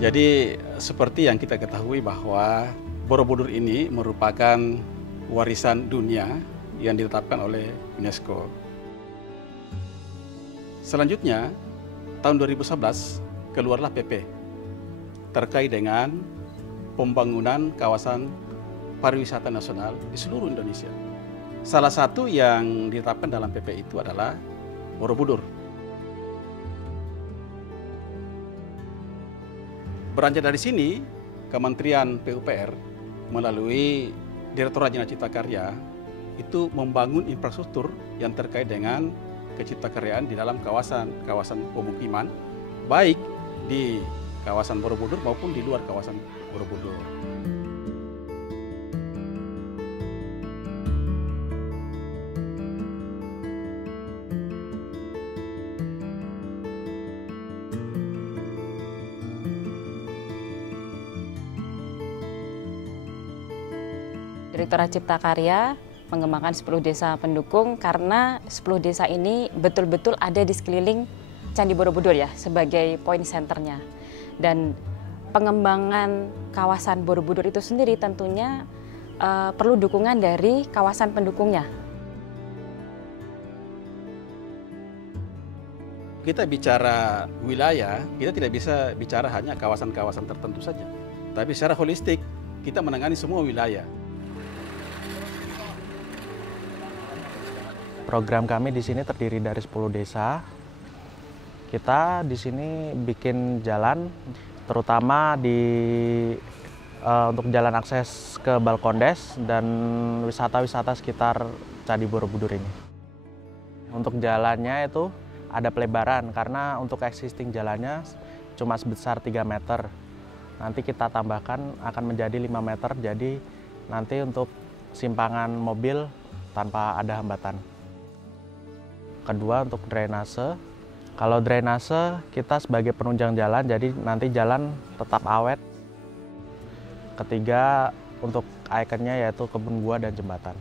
Jadi seperti yang kita ketahui bahwa Borobudur ini merupakan warisan dunia yang ditetapkan oleh UNESCO. Selanjutnya, tahun 2011 keluarlah PP terkait dengan pembangunan kawasan pariwisata nasional di seluruh Indonesia. Salah satu yang ditetapkan dalam PP itu adalah Borobudur. Beranjak dari sini, Kementerian PUPR melalui Direktorat Jenderal Cipta Karya itu membangun infrastruktur yang terkait dengan keciptakaryaan di dalam kawasan pemukiman, baik di kawasan Borobudur maupun di luar kawasan Borobudur. Direktorat Cipta Karya mengembangkan 10 desa pendukung karena 10 desa ini betul-betul ada di sekeliling Candi Borobudur ya, sebagai point centernya. Dan pengembangan kawasan Borobudur itu sendiri tentunya perlu dukungan dari kawasan pendukungnya. Kita bicara wilayah, kita tidak bisa bicara hanya kawasan-kawasan tertentu saja. Tapi secara holistik, kita menangani semua wilayah. Program kami di sini terdiri dari 10 desa. Kita di sini bikin jalan, terutama untuk jalan akses ke Balkondes dan wisata-wisata sekitar Candi Borobudur ini. Untuk jalannya itu ada pelebaran karena untuk existing jalannya cuma sebesar 3 meter. Nanti kita tambahkan akan menjadi 5 meter, jadi nanti untuk simpangan mobil tanpa ada hambatan. Kedua, untuk drainase. Kalau drainase, kita sebagai penunjang jalan, jadi nanti jalan tetap awet. Ketiga, untuk ikonnya yaitu kebun buah dan jembatan.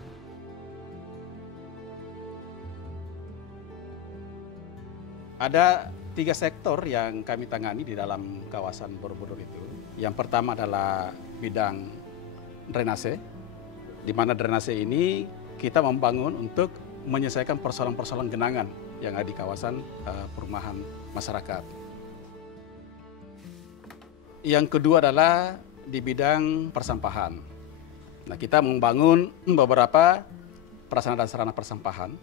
Ada 3 sektor yang kami tangani di dalam kawasan Borobudur itu. Yang pertama adalah bidang drainase, di mana drainase ini kita membangun untuk menyelesaikan persoalan-persoalan genangan yang ada di kawasan perumahan masyarakat. Yang kedua adalah di bidang persampahan. Nah, kita membangun beberapa prasarana dan sarana persampahan.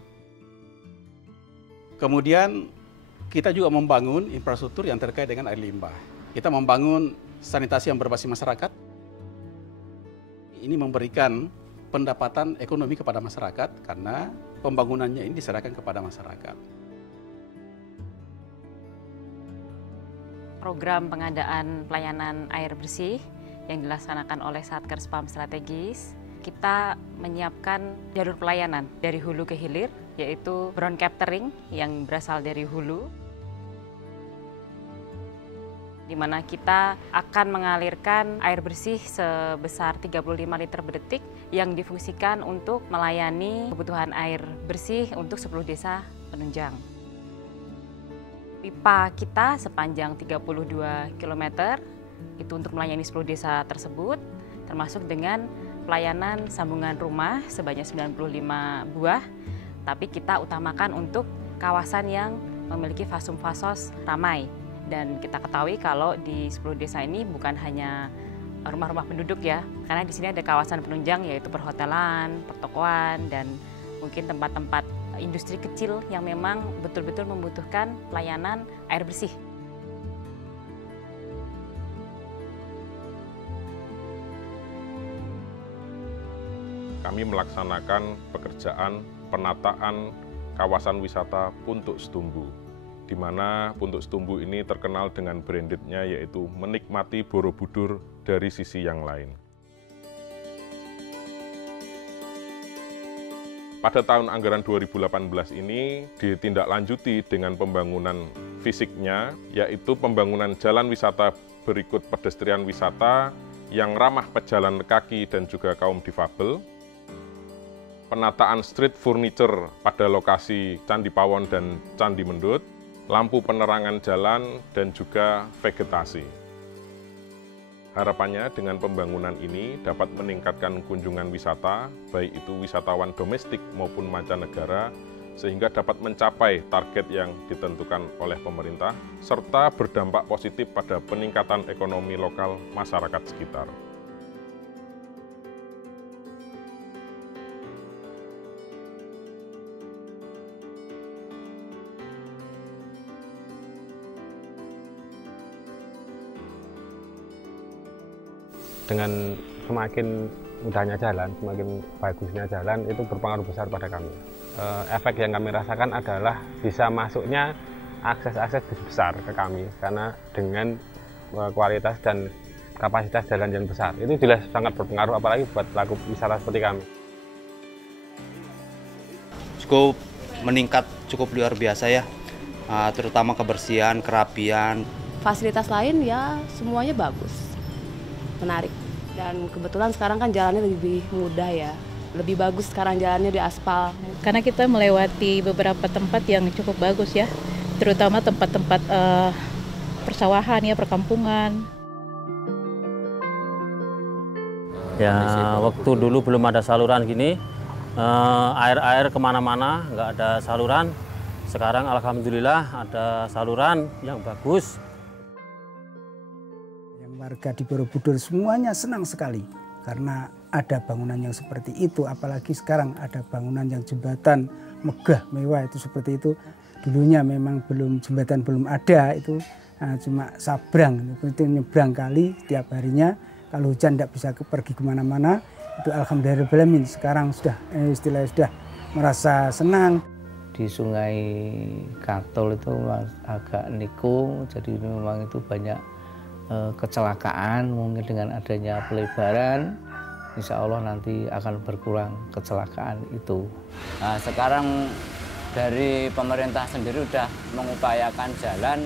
Kemudian kita juga membangun infrastruktur yang terkait dengan air limbah. Kita membangun sanitasi yang berbasis masyarakat. Ini memberikan pendapatan ekonomi kepada masyarakat karena pembangunannya ini diserahkan kepada masyarakat. Program pengadaan pelayanan air bersih yang dilaksanakan oleh Satker Spam Strategis, kita menyiapkan jalur pelayanan dari hulu ke hilir, yaitu brown capturing yang berasal dari hulu, di mana kita akan mengalirkan air bersih sebesar 35 liter per detik yang difungsikan untuk melayani kebutuhan air bersih untuk 10 desa penunjang. Pipa kita sepanjang 32 km itu untuk melayani 10 desa tersebut, termasuk dengan pelayanan sambungan rumah sebanyak 95 buah, tapi kita utamakan untuk kawasan yang memiliki fasum-fasos ramai. Dan kita ketahui kalau di 10 desa ini bukan hanya rumah-rumah penduduk ya, karena di sini ada kawasan penunjang yaitu perhotelan, pertokoan, dan mungkin tempat-tempat industri kecil yang memang betul-betul membutuhkan pelayanan air bersih. Kami melaksanakan pekerjaan penataan kawasan wisata Puntuk Setumbu, di mana Puntuk Setumbu ini terkenal dengan brandednya yaitu menikmati Borobudur dari sisi yang lain. Pada tahun anggaran 2018 ini ditindaklanjuti dengan pembangunan fisiknya, yaitu pembangunan jalan wisata berikut pedestrian wisata yang ramah pejalan kaki dan juga kaum difabel, penataan street furniture pada lokasi Candi Pawon dan Candi Mendut, lampu penerangan jalan, dan juga vegetasi. Harapannya dengan pembangunan ini dapat meningkatkan kunjungan wisata, baik itu wisatawan domestik maupun mancanegara, sehingga dapat mencapai target yang ditentukan oleh pemerintah, serta berdampak positif pada peningkatan ekonomi lokal masyarakat sekitar. Dengan semakin mudahnya jalan, semakin bagusnya jalan, itu berpengaruh besar pada kami. Efek yang kami rasakan adalah bisa masuknya akses-akses besar ke kami, karena dengan kualitas dan kapasitas jalan yang besar, itu jelas sangat berpengaruh, apalagi buat pelaku wisata seperti kami. Cukup meningkat, cukup luar biasa ya, terutama kebersihan, kerapian. Fasilitas lain ya semuanya bagus, menarik. Dan kebetulan sekarang kan jalannya lebih mudah ya, lebih bagus sekarang jalannya di aspal. Karena kita melewati beberapa tempat yang cukup bagus ya, terutama tempat-tempat persawahan ya, perkampungan. Ya, waktu dulu belum ada saluran gini, air kemana-mana, nggak ada saluran. Sekarang alhamdulillah ada saluran yang bagus. Warga di Borobudur semuanya senang sekali karena ada bangunan yang seperti itu, apalagi sekarang ada bangunan yang jembatan megah mewah itu seperti itu. Dulunya memang jembatan belum ada, itu cuma sabrang, itu nyebrang kali setiap harinya. Kalau hujan tidak bisa pergi kemana-mana, itu alhamdulillah. Sekarang sudah istilahnya sudah merasa senang. Di Sungai Katol itu agak nikung, jadi memang itu banyak kecelakaan. Mungkin dengan adanya pelebaran, insya Allah nanti akan berkurang kecelakaan itu. Nah, sekarang dari pemerintah sendiri sudah mengupayakan jalan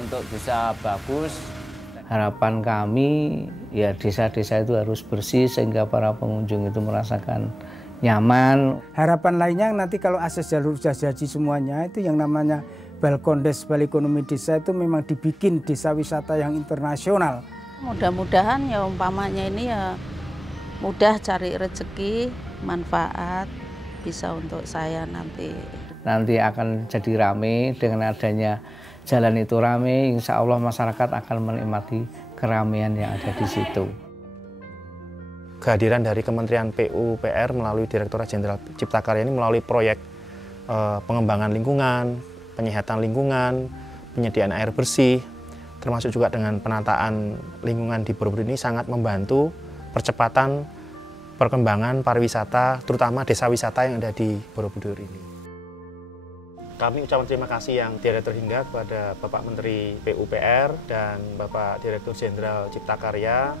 untuk bisa bagus. Harapan kami ya desa-desa itu harus bersih sehingga para pengunjung itu merasakan nyaman. Harapan lainnya nanti kalau akses jalur sudah jadi semuanya, itu yang namanya Balkondes Balai Ekonomi Desa itu memang dibikin desa wisata yang internasional. Mudah-mudahan ya umpamanya ini ya mudah cari rezeki, manfaat bisa untuk saya nanti. Nanti akan jadi rame, dengan adanya jalan itu rame, insya Allah masyarakat akan menikmati keramaian yang ada di situ. Kehadiran dari Kementerian PUPR melalui Direktorat Jenderal Cipta Karya ini melalui proyek pengembangan lingkungan, penyihatan lingkungan, penyediaan air bersih, termasuk juga dengan penataan lingkungan di Borobudur ini sangat membantu percepatan perkembangan pariwisata, terutama desa wisata yang ada di Borobudur ini. Kami ucapkan terima kasih yang tiada terhingga kepada Bapak Menteri PUPR dan Bapak Direktur Jenderal Cipta Karya.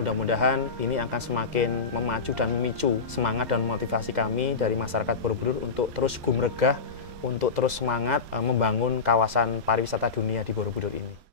Mudah-mudahan ini akan semakin memacu dan memicu semangat dan motivasi kami dari masyarakat Borobudur untuk terus gumregah, untuk terus semangat membangun kawasan pariwisata dunia di Borobudur ini.